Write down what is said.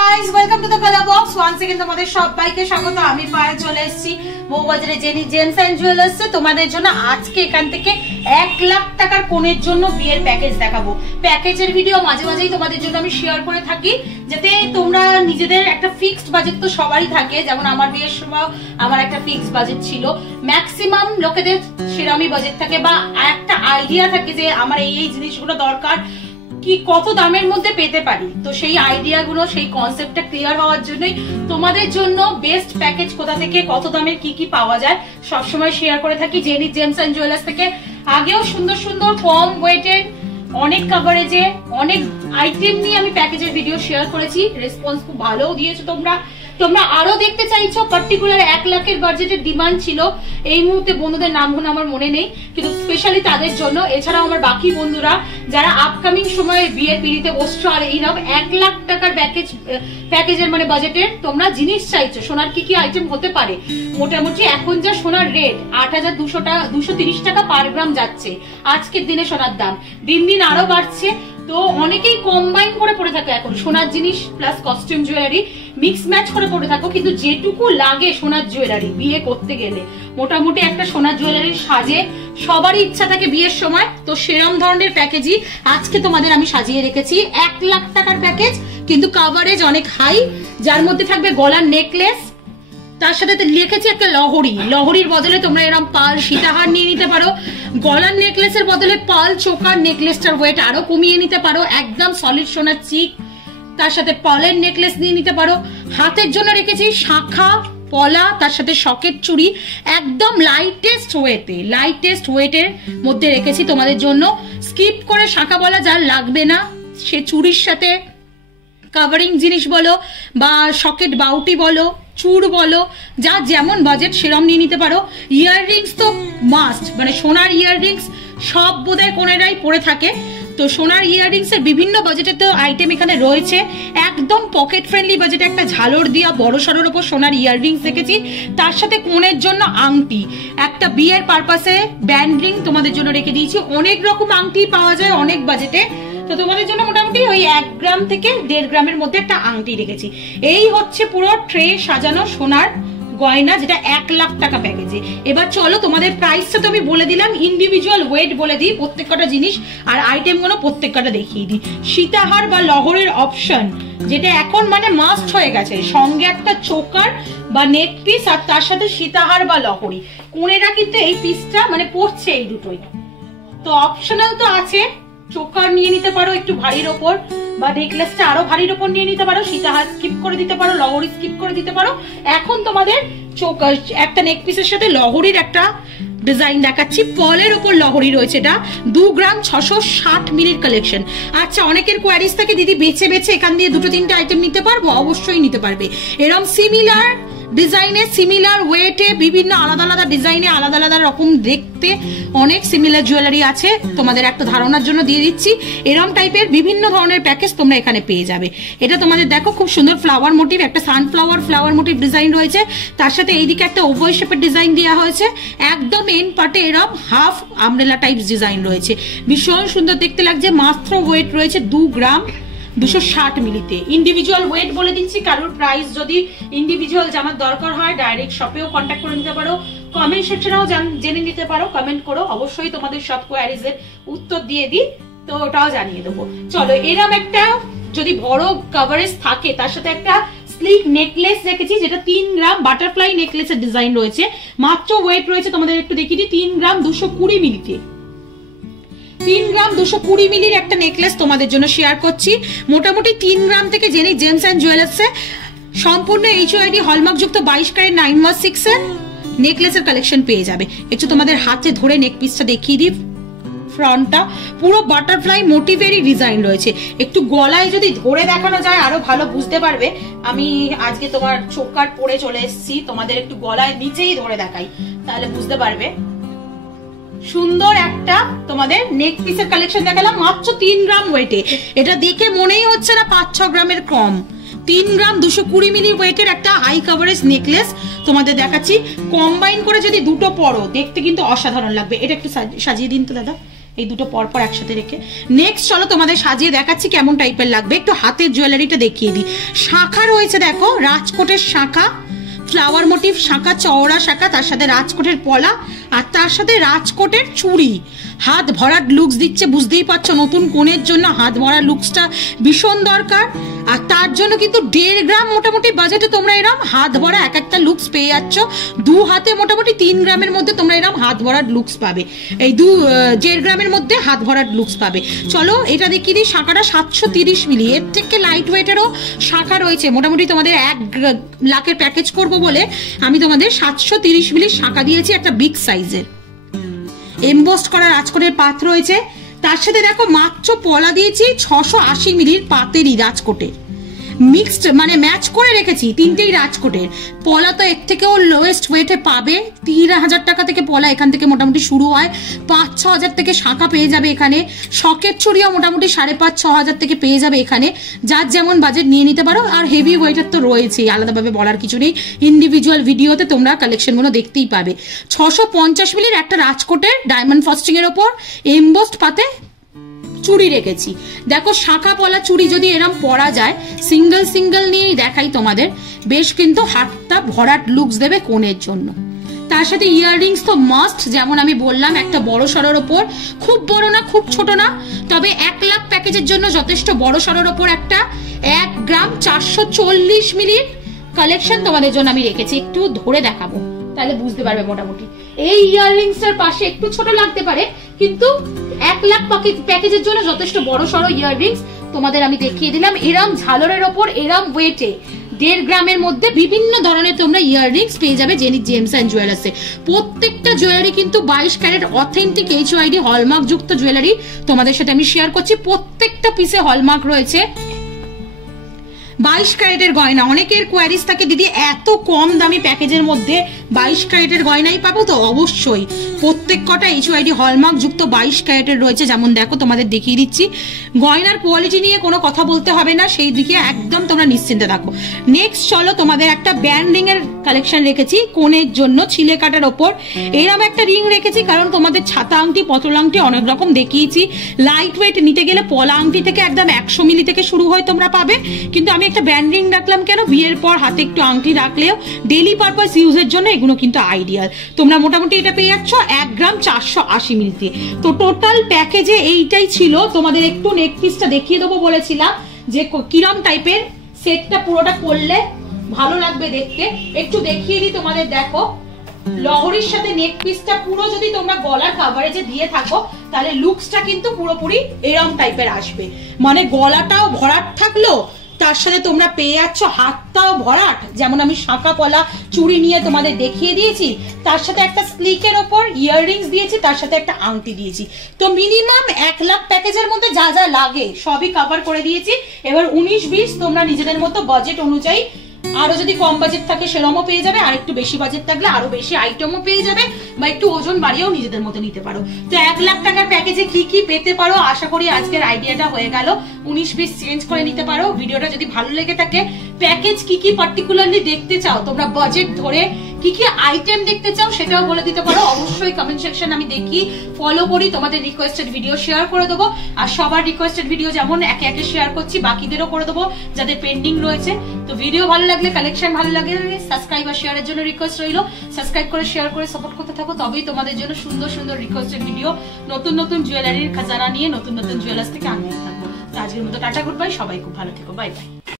Guys, welcome to the Colour Box. Once again তোমাদের সবাইকে স্বাগত। আমি পায়ে চলে এসেছি বউবাজারে জেনি জেমস এন্ড জুয়েলার্সে তোমাদের জন্য। আজকে এখান থেকে 1 লাখ টাকার কোণের জন্য বিয়ের প্যাকেজ দেখাবো। প্যাকেজের ভিডিও মাঝে মাঝেই তোমাদের জন্য আমি শেয়ার করে থাকি, যাতে তোমরা নিজেদের একটা ফিক্সড বাজেট তো সবারই থাকে, যেমন আমার বিয়ের সময় আমার একটা ফিক্সড বাজেট ছিল। ম্যাক্সিমাম লোকেদের সেরকমই বাজেট থাকে বা একটা আইডিয়া থাকে যে আমার এই জিনিসগুলো দরকার, কি কত দামের মধ্যে পেতে পারি। তো সেই আইডিয়া গুলো, সেই কনসেপ্টটা ক্লিয়ার হওয়ার জন্যই তোমাদের জন্য বেস্ট প্যাকেজ কোথা থেকে কত দামের কি কি পাওয়া যায় সবসময় শেয়ার করে থাকি জেনি জেমস এন্ড জুয়েলার্স থেকে। আগেও সুন্দর সুন্দর কম ওয়েটের অনেক কভারেজে অনেক আইটেম নিয়ে আমি প্যাকেজের ভিডিও শেয়ার করেছি, রেসপন্স খুব ভালোও দিয়েছো তোমরা। তোমরা আরো দেখতে চাইছো, পার্টিকুলার 1 লাখের বাজেটের ডিমান্ড ছিল। এই মুহূর্তে বন্ধুদের নামগুলো আমার মনে নেই, কিন্তু স্পেশালি তাদের জন্য। এছাড়াও আমার বাকি বন্ধুরা যারা আপকামিং সময়ে বিয়ের পিড়িতে বসছো আর এইরকম 1 লাখ টাকার প্যাকেজের মানে বাজেটের তোমরা জিনিস চাইছো, সোনার কি কি আইটেম হতে পারে। মোটামুটি এখন যা সোনার রেট 8230 টাকা পার গ্রাম যাচ্ছে আজকের দিনে সোনার দাম, দিন দিন আরো বাড়ছে। তো অনেকেই কম্বাইন করে পড়ে থাকে এখন, সোনার জিনিস plus costume jewellery mix match করে পড়ে থাকো। কিন্তু যেটুকু লাগে সোনার জুয়েলারি বিয়ে করতে গেলে, মোটামুটি একটা সোনার জুয়েলারির সাজে সবারই ইচ্ছা থাকে বিয়ের সময়। তো সেরম ধরনের প্যাকেজই আজকে তোমাদের আমি সাজিয়ে রেখেছি। 1 লাখ টাকার প্যাকেজ, কিন্তু কভারেজ অনেক হাই, যার মধ্যে থাকবে গলার নেকলেস, তার সাথে লিখেছি একটা লহরির বদলে তোমরা এরকম পাল সীতাহার নিয়ে নিতে পারো। গলার নেকলেসের বদলে পাল চোকার নেকলেসটার ওয়েট আরো কমিয়ে নিতে পারো। একদম সলিড সোনার চিক, তার সাথে পলের নেকলেস নিয়ে নিতে পারো। হাতের জন্য রেখেছি শাখা পলা, তার সাথে সকেট চুড়ি, একদম লাইটেস্ট ওয়েটের মধ্যে রেখেছি তোমাদের জন্য। স্কিপ করে শাখা পলা যার লাগবে না, সে চুড়ির সাথে কাভারিং জিনিস বলো বা সকেট বাউটি বলো, চুড় বলো, যা যেমন বাজেট সেরম নিয়ে নিতে পারো। ইয়াররিংস তো মাস্ট, মানে সোনার ইয়াররিংস সব বোধহয় কোনেরাই পরে থাকে। তো সোনার ইয়াররিংস এর বিভিন্ন বাজেটের তো আইটেম এখানে রয়েছে। একদম পকেট ফ্রেন্ডলি বাজেটে একটা ঝালর দিয়া বড় সড়োর উপর সোনার ইয়াররিংস দেখেছি, তার সাথে কোণের জন্য আংটি, একটা বিয়ের পারপাসে ব্যান্ড রিং তোমাদের জন্য রেখে দিয়েছি। অনেক রকম আংটি পাওয়া যায় অনেক বাজেটে, তো তোমাদের জন্য মোটামুটি ওই 1 গ্রাম থেকে 1.5 গ্রামের মধ্যে একটা আংটি রেখেছি। এই হচ্ছে পুরো ট্রে সাজানো সোনার গয়না, যেটা 1 লাখ টাকা প্যাকেজে। এবার চলো তোমাদের প্রাইসটা তো আমি বলে দিলাম, ইন্ডিভিজুয়াল ওয়েট বলে দিই প্রত্যেকটা জিনিস, আর আইটেম গুলো প্রত্যেকটা দেখিয়ে দিই। সীতাহার বা লহরের অপশন যেটা এখন মানে মাস্ট হয়ে গেছে, সঙ্গে একটা চোকার বা নেক পিস, আর তার সাথে সীতাহার বা লহরি। কোণেরা কিন্তু এই পিসটা মানে পড়ছে এই দুটোই, তো অপশনাল তো আছে। চোকার নিয়ে নিতে পারো একটু ভারীর ওপর, বা নেকলেসটা আরো ভারীর ওপর নিয়ে নিতে পারো, সীতাহার স্কিপ করে দিতে পারো, লহরি স্কিপ করে দিতে পারো। এখন তোমাদের চোকার একটা নেক পিসের সাথে লহরির একটা ডিজাইন দেখাচ্ছি। পলের ওপর লহরি রয়েছে, এটা 2 গ্রাম 660 মিলির কালেকশন। আচ্ছা, অনেকের কোয়ারিজ থাকে দিদি বেছে এখান দিয়ে 2-3টে আইটেম নিতে পারবো? অবশ্যই নিতে পারবে। এরকম সিমিলার ডিজাইনে, সিমিলার ওয়েটে, বিভিন্ন আলাদা আলাদা ডিজাইনে, আলাদা আলাদা রকম দেখতে অনেক সিমিলার জুয়েলারি আছে। তোমাদের একটা ধারণার জন্য দিয়ে দিচ্ছি, এরকম টাইপের বিভিন্ন ধরনের প্যাকেজ তোমরা এখানে পেয়ে যাবে। এটা তোমাদের দেখো খুব সুন্দর ফ্লাওয়ার মোটিভ, একটা সানফ্লাওয়ার মোটিভ ডিজাইন রয়েছে, তার সাথে এইদিকে একটা ওভাল শেপের ডিজাইন দেওয়া হয়েছে। একদম এন পার্টে এরকম হাফ আমব্রেলা টাইপ ডিজাইন রয়েছে, ভীষণ সুন্দর দেখতে লাগছে। মাত্র ওয়েট রয়েছে 2 গ্রাম 260 মিলিতে। ইন্ডিভিজুয়াল ওয়েট বলে দিচ্ছি, কারোর প্রাইস যদি ইন্ডিভিজুয়াল জানার দরকার হয় ডাইরেক্ট শপেও কন্ট্যাক্ট করে নিতে পারো, কমেন্ট সেকশনেও জেনে নিতে পারো, কমেন্ট করো, অবশ্যই তোমাদের সব কোয়ারিজের উত্তর দিয়ে দিই, তো ওটাও জানিয়ে দেবো। চলো, এরকম একটা যদি বড় কভারেজ থাকে, তার সাথে একটা স্লিক নেকলেস রেখেছি, যেটা 3 গ্রাম বাটারফ্লাই নেকলেসের ডিজাইন রয়েছে। মাত্র ওয়েট রয়েছে তোমাদের একটু দেখিয়ে দিই 3 গ্রাম 220 মিলিতে। 3 গ্রাম 220 মিলির একটা নেকলেস তোমাদের জন্য শেয়ার করছি। মোটামুটি 3 গ্রাম থেকে জেনি জেমস এন্ড জুয়েলার্সে সম্পূর্ণ HOID হলমার্ক যুক্ত 22 ক্যারেট 916 এর নেকলেসের কালেকশন পেয়ে যাবে। একটু তোমাদের হাতে ধরে নেক পিসটা দেখিয়ে দিই। ফ্রন্টটা পুরো বাটারফ্লাই মোটিভেরই ডিজাইন রয়েছে। একটু গলায় যদি ধরে দেখানো যায় আরো ভালো বুঝতে পারবে। আমি আজকে তোমার চোকার পরে চলে এসেছি, তোমাদের একটু গলায় নিচেই ধরে দেখাই, তাহলে বুঝতে পারবে। সুন্দর একটা তোমাদের নেক পিসের কালেকশন দেখালাম মাত্র 3 গ্রাম ওয়েটে। এটা দেখে মনেই হচ্ছে না 5-6 গ্রামের কম। 3 গ্রাম 220 মিলি ওয়েটের একটা হাই কভারেজ নেকলেস তোমাদের দেখাচ্ছি। কম্বাইন করে যদি দুটো পরো দেখতে কিন্তু অসাধারণ লাগবে। এটা একটু সাজিয়ে দিন তো দাদা, এই দুটো পরপর একসাথে রেখে। নেক্সট চলো তোমাদের সাজিয়ে দেখাচ্ছি কেমন টাইপের লাগবে। একটু হাতের জুয়েলারিটা দেখিয়ে দিই। শাঁখা রয়েছে দেখো, রাজকোটের শাঁখা, ফ্লাওয়ার মোটিভ শাঁখা, চওড়া শাঁখা, তার সাথে রাজকোটের পলা, আর তার সাথে রাজকোটের চুড়ি। হাত ভরার লুকস দিচ্ছে, বুঝতেই পারছো নতুন কোণের জন্য হাত ভরার লুকসটা ভীষণ দরকার। আর তার জন্য কিন্তু 1.5 গ্রাম মোটামুটি বাজেটে তোমরা এরম হাত ভরা এক একটা লুকস পেয়ে যাচ্ছ। 2 হাতে মোটামুটি 3 গ্রামের মধ্যে তোমরা এরম হাত ভরার লুকস পাবে, এই 1.5 গ্রামের মধ্যে হাত ভরার লুকস পাবে। চলো এটা দেখিয়ে দিই। শাঁখাটা 730 মিলি, এর থেকে লাইট ওয়েটেরও শাঁখা রয়েছে। মোটামুটি তোমাদের 1 লাখের প্যাকেজ করব বলে আমি তোমাদের 730 মিলি শাঁখা দিয়েছি, একটা বিগ সাইজের। এমবোস্ট করা রাজকোটের পাত রয়েছে, তার সাথে দেখো মাত্র পলা দিয়েছি 680 মিলির পাতেরই রাজকোটের, মিক্সড মানে ম্যাচ করে রেখেছি তিনটেই রাজকোটের। পলা তো এর থেকেও লোয়েস্ট ওয়েটে পাবে, 3000 টাকা থেকে পলা এখান থেকে মোটামুটি শুরু হয়, 5-6 হাজার থেকে শাঁখা পেয়ে যাবে এখানে। শকের চুড়িও মোটামুটি 5.5-6 হাজার থেকে পেয়ে যাবে এখানে, যার যেমন বাজেট নিয়ে নিতে পারো। আর হেভি ওয়েটের তো রয়েছেই, আলাদাভাবে বলার কিছু নেই, ইন্ডিভিজুয়াল ভিডিওতে তোমরা কালেকশনগুলো দেখতেই পাবে। 650 মিলির একটা রাজকোটের ডায়মন্ড ফস্টিং এর ওপর এমবোস্ট পাতে চুড়ি রেখেছি। দেখো শাঁখা পলা চুড়ি যদি এরম পরা যায়, সিঙ্গেল সিঙ্গেল নিয়েই দেখাই তোমাদের, বেশ কিন্তু হাতটা ভরাট লুকস দেবে কোণের জন্য। তার সাথে ইয়াররিংস তো মাস্ট, যেমন আমি বললাম একটা বড় সড়োর ওপর, খুব বড় না খুব ছোট না, তবে 1 লাখ প্যাকেজের জন্য যথেষ্ট বড় সড়োর ওপর একটা 1 গ্রাম 440 মিলির কালেকশন তোমাদের জন্য আমি রেখেছি। একটু ধরে দেখাবো তাহলে বুঝতে পারবে মোটামুটি। এই ইয়াররিংস এর পাশে একটু ছোট লাগতে পারে, কিন্তু 1 লাখ প্যাকেজের জন্য যথেষ্ট বড় সড়ো ইয়াররিংস তোমাদের আমি দেখিয়ে দিলাম। এরাম ঝালরের ওপর এরাম ওয়েটে 1.5 গ্রামের মধ্যে বিভিন্ন ধরনের তোমরা ইয়াররিংস পেয়ে যাবে জেনিথ জেমস এন্ড জুয়েলার্সে। প্রত্যেকটা জুয়েলারি কিন্তু 22 ক্যারেট অথেন্টিক HYD হলমার্ক যুক্ত জুয়েলারি তোমাদের সাথে আমি শেয়ার করছি। প্রত্যেকটা পিসে হলমার্ক রয়েছে। 22 ক্যারেটের গয়না, অনেকের কোয়ারিজ থাকে দিদি এত কম দামি প্যাকেজের মধ্যে 22 ক্যারেটের গয়নাই পাবো, তো অবশ্যই প্রত্যেক কটা HYD হলমার্ক যুক্ত 22 ক্যারেটের রয়েছে। যেমন দেখো তোমাদের দেখিয়ে দিচ্ছি, গয়নার কোয়ালিটি নিয়ে কোনো কথা বলতে হবে না, সেই দিকে একদম তোমরা নিশ্চিন্তে থাকো। নেক্সট চলো তোমাদের একটা ব্যান্ড রিং এর কালেকশন রেখেছি কোণের জন্য, ছিলে কাটার ওপর এরকম একটা রিং রেখেছি, কারণ তোমাদের ছাতা আংটি পটল আংটি অনেক রকম দেখিয়েছি। লাইট ওয়েট নিতে গেলে পলা আংটি থেকে একদম 100 মিলি থেকে শুরু হয় তোমরা পাবে, কিন্তু আমি একটা ব্যান্ড রিং রাখলাম কেন, বিয়ের পর হাতে একটু আংটি রাখলেও ডেইলি পারপাস ইউজের জন্য এগুলো কিন্তু আইডিয়াল। তোমরা মোটামুটি এটা পেয়ে যাচ্ছ 1 গ্রাম 480 মিলিতে। তো টোটাল প্যাকেজে এইটাই ছিল। তোমাদের একটু নেক পিসটা দেখিয়ে দেবো বলেছিলাম যে কিরম টাইপের সেটটা পুরোটা করলে ভালো লাগবে দেখতে, একটু দেখিয়ে দিই তোমাদের। দেখো লহরির সাথে নেক পিসটা পুরো যদি তোমরা গলার কাভারেজে দিয়ে থাকো তাহলে লুকসটা কিন্তু পুরোপুরি এরম টাইপের আসবে, মানে গলাটাও ভরাট থাকলো, তার সাথে তোমরা পেয়ে যাচ্ছ হাতটাও ভরাট, যেমন আমি শাঁখা পলা চুড়ি নিয়ে তোমাদের দেখিয়ে দিয়েছি, তার সাথে একটা স্লিকের ওপর ইয়াররিংস দিয়েছি, তার সাথে একটা আংটি দিয়েছি। তো মিনিমাম 1 লাখ প্যাকেজের মধ্যে যা যা লাগে সবই কভার করে দিয়েছি। এবার 19-20 তোমরা নিজেদের মতো বাজেট অনুযায়ী, আরো যদি কম বাজেট থাকে সেরকমও পেয়ে যাবে, আর একটু বেশি বাজেট থাকলে আরো বেশি আইটেমও পেয়ে যাবে, বা একটু ওজন বাড়িয়েও নিজেদের মতো নিতে পারো। তো 1 লাখ টাকার প্যাকেজে কি কি পেতে পারো আশা করি আজকের আইডিয়াটা হয়ে গেল। 19-20 চেঞ্জ করে নিতে পারো। ভিডিওটা যদি ভালো লেগে থাকে, প্যাকেজ কি কি পার্টিকুলারলি দেখতে চাও, তোমরা বাজেট ধরে কি কি আইটেম দেখতে চাও সেটাও বলে দিতে পারো। অবশ্যই কমেন্ট সেকশন আমি দেখি, ফলো করি, তোমাদের রিকোয়েস্টেড ভিডিও শেয়ার করে দেবো। আর সবার রিকোয়েস্টেড ভিডিও যেমন একে একে শেয়ার করছি, বাকিদেরও করে দেবো যাদের পেন্ডিং রয়েছে। তো ভিডিও ভালো লাগলে, কালেকশন ভালো লাগলে সাবস্ক্রাইব আর শেয়ারের জন্য রিকোয়েস্ট রইলো। সাবস্ক্রাইব করে শেয়ার করে সাপোর্ট করতে থাকো, তবেই তোমাদের জন্য সুন্দর সুন্দর রিকোয়েস্টেড ভিডিও নতুন নতুন জুয়েলারির খাজানা নিয়ে নতুন নতুন জুয়েলার্স থেকে আনতে থাকবো। তো আজকের মতো টাটা, গুড বাই, সবাই খুব ভালো থেকো, বাই বাই।